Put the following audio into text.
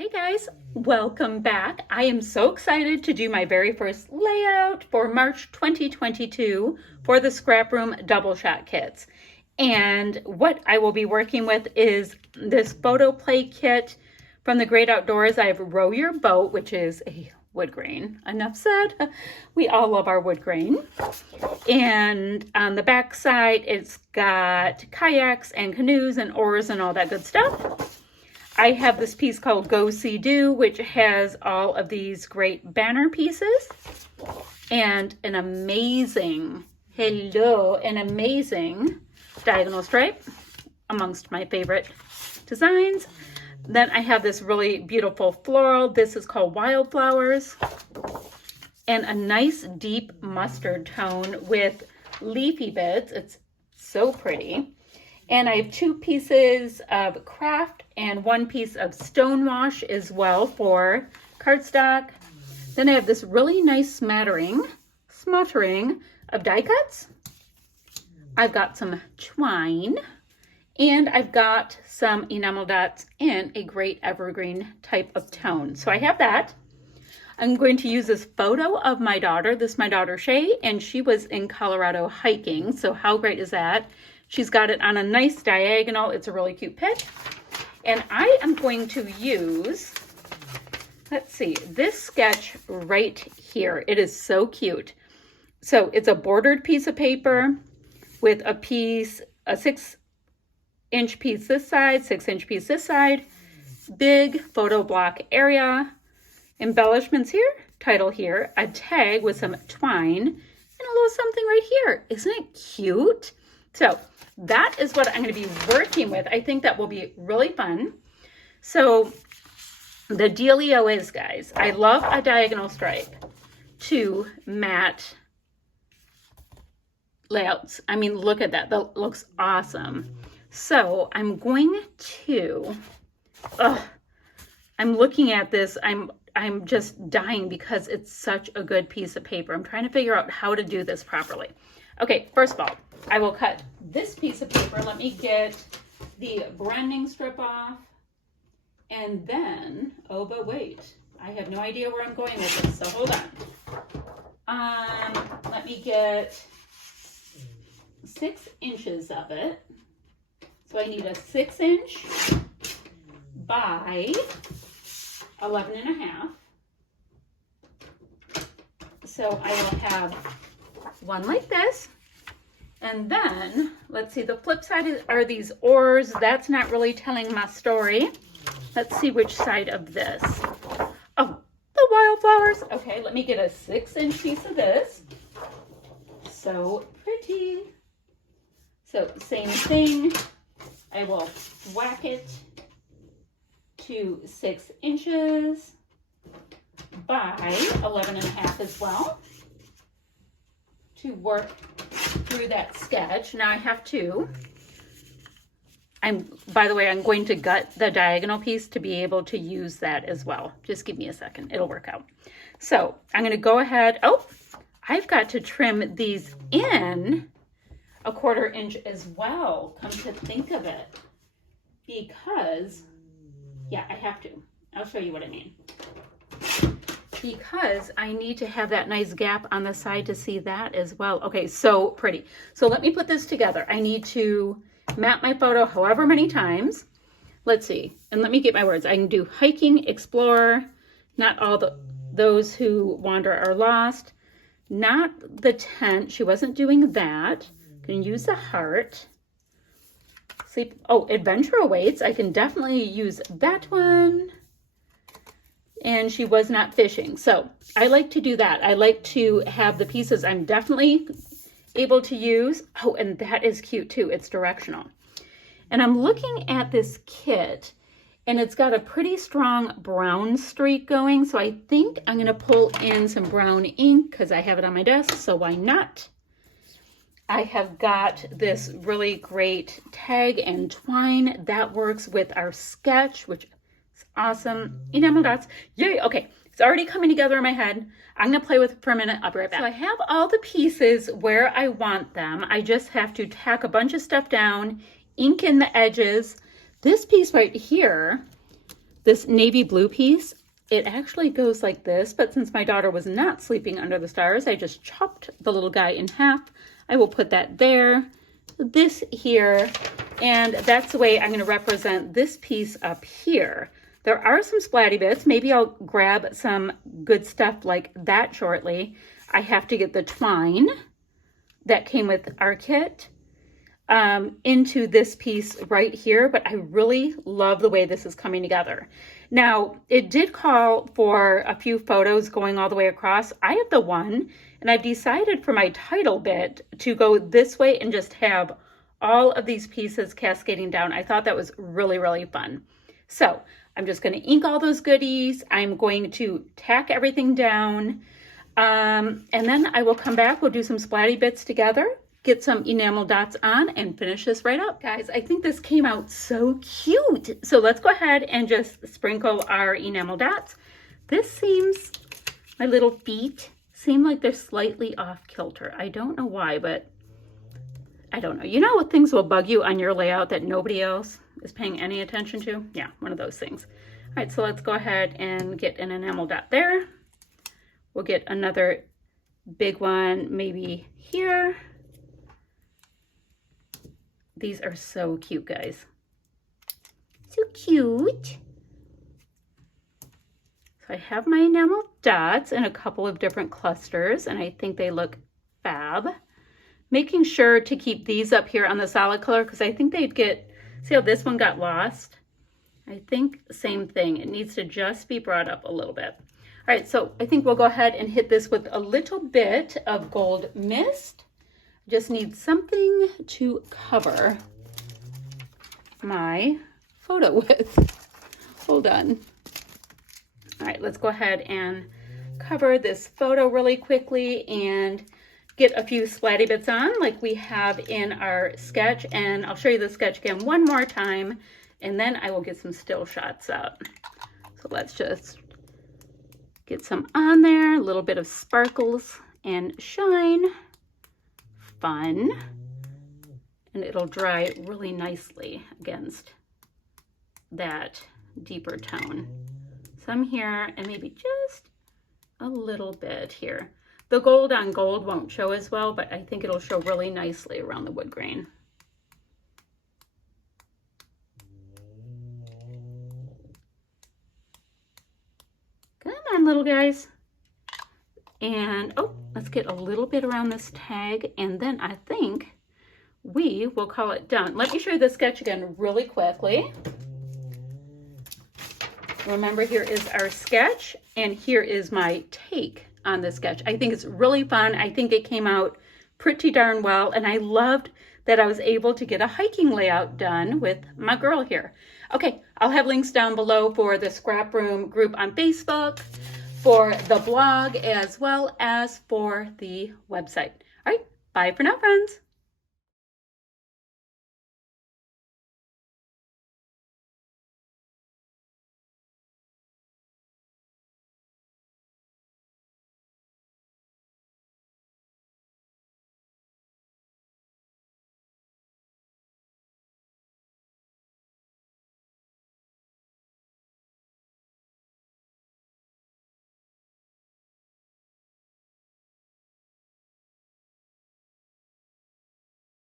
Hey guys, welcome back. I am so excited to do my very first layout for March 2022 for the ScrapRoom DoubleShot kits. And what I will be working with is this photo play kit from the Great Outdoors. I have Row Your Boat, which is a wood grain. Enough said. We all love our wood grain. And on the back side, it's got kayaks and canoes and oars and all that good stuff. I have this piece called Go See Do, which has all of these great banner pieces and an amazing diagonal stripe amongst my favorite designs. Then I have this really beautiful floral. This is called Wildflowers, and a nice deep mustard tone with leafy bits. It's so pretty. And I have 2 pieces of craft and 1 piece of stonewash as well for cardstock. Then I have this really nice smattering of die cuts. I've got some twine, and I've got some enamel dots in a great evergreen type of tone. So I have that. I'm going to use this photo of my daughter. This is my daughter Shay, and she was in Colorado hiking. So how great is that? She's got it on a nice diagonal. It's a really cute pic. And I am going to use, let's see, this sketch right here. It is so cute. So it's a bordered piece of paper with a 6-inch piece this side, 6-inch piece this side, big photo block area, embellishments here, title here, a tag with some twine, and a little something right here. Isn't it cute? So that is what I'm going to be working with. I think that will be really fun. So the dealio is, guys, I love a diagonal stripe to mat layouts. I mean, look at that. That looks awesome. So I'm going to, I'm looking at this. I'm just dying because it's such a good piece of paper. I'm trying to figure out how to do this properly. Okay, first of all, I will cut this piece of paper. Let me get the branding strip off. And then, oh, but wait, I have no idea where I'm going with this, so hold on. Let me get 6 inches of it. So I need a 6-inch by 11.5. So I will have one like this. And then, let's see, the flip side are these oars. That's not really telling my story. Let's see which side of this. Oh, the wildflowers. Okay, let me get a 6-inch piece of this. So pretty. So same thing. I will whack it to 6 inches by 11.5 as well to work through that sketch. Now I have to, by the way, I'm going to gut the diagonal piece to be able to use that as well. Just give me a second, it'll work out. So I'm going to go ahead, I've got to trim these in a 1/4 inch as well, come to think of it, because, yeah, I have to. I'll show you what I mean. Because I need to have that nice gap on the side to see that as well. Okay, so pretty. So let me put this together. I need to map my photo however many times. Let's see, and let me get my words. I can do hiking, explore, not all those who wander are lost, not the tent. She wasn't doing that. Can use the heart. Sleep. Oh, adventure awaits. I can definitely use that one. And she was not fishing. So I like to do that. I like to have the pieces I'm definitely able to use. Oh, and that is cute too. It's directional. And I'm looking at this kit, and it's got a pretty strong brown streak going. So I think I'm going to pull in some brown ink because I have it on my desk. So why not? I have got this really great tag and twine that works with our sketch, which awesome. Enamel dots. Yay. Okay. It's already coming together in my head. I'm going to play with it for a minute. I'll be right back. So I have all the pieces where I want them. I just have to tack a bunch of stuff down, ink in the edges. This piece right here this navy blue piece. It actually goes like this, but since my daughter was not sleeping under the stars, I just chopped the little guy in half. I will put that there, this here, and that's the way I'm going to represent this piece up here. There are some splatty bits. Maybe I'll grab some good stuff like that shortly. I have to get the twine that came with our kit into this piece right here, but I really love the way this is coming together. Now, it did call for a few photos going all the way across. I have the one, and I've decided for my title bit to go this way and just have all of these pieces cascading down. I thought that was really, really fun. So I'm just going to ink all those goodies. I'm going to tack everything down. And then I will come back. We'll do some splatty bits together, get some enamel dots on, and finish this right up. Guys, I think this came out so cute. So let's go ahead and just sprinkle our enamel dots. This seems, my little feet seem like they're slightly off kilter. I don't know why, but I don't know. You know what things will bug you on your layout that nobody else is paying any attention to? Yeah, one of those things. All right, so let's go ahead and get an enamel dot there. We'll get another big one maybe here. These are so cute, guys. So cute. So I have my enamel dots in a couple of different clusters, and I think they look fab. Making sure to keep these up here on the solid color because I think they'd get, see how this one got lost? I think same thing. It needs to just be brought up a little bit. All right, so I think we'll go ahead and hit this with a little bit of gold mist. Just need something to cover my photo with. Hold on. All right, let's go ahead and cover this photo really quickly and get a few splatty bits on like we have in our sketch. And I'll show you the sketch again one more time, and then I will get some still shots up. So let's just get some on there, a little bit of sparkles and shine. Fun. And it'll dry really nicely against that deeper tone. Some here and maybe just a little bit here. The gold on gold won't show as well, but I think it'll show really nicely around the wood grain. Come on, little guys. And, oh, let's get a little bit around this tag, and then I think we will call it done. Let me show you the sketch again really quickly. Remember, here is our sketch, and here is my take on the sketch. I think it's really fun. I think it came out pretty darn well, and I loved that I was able to get a hiking layout done with my girl here. Okay, I'll have links down below for the Scrap Room group on Facebook, for the blog, as well as for the website. All right, bye for now, friends.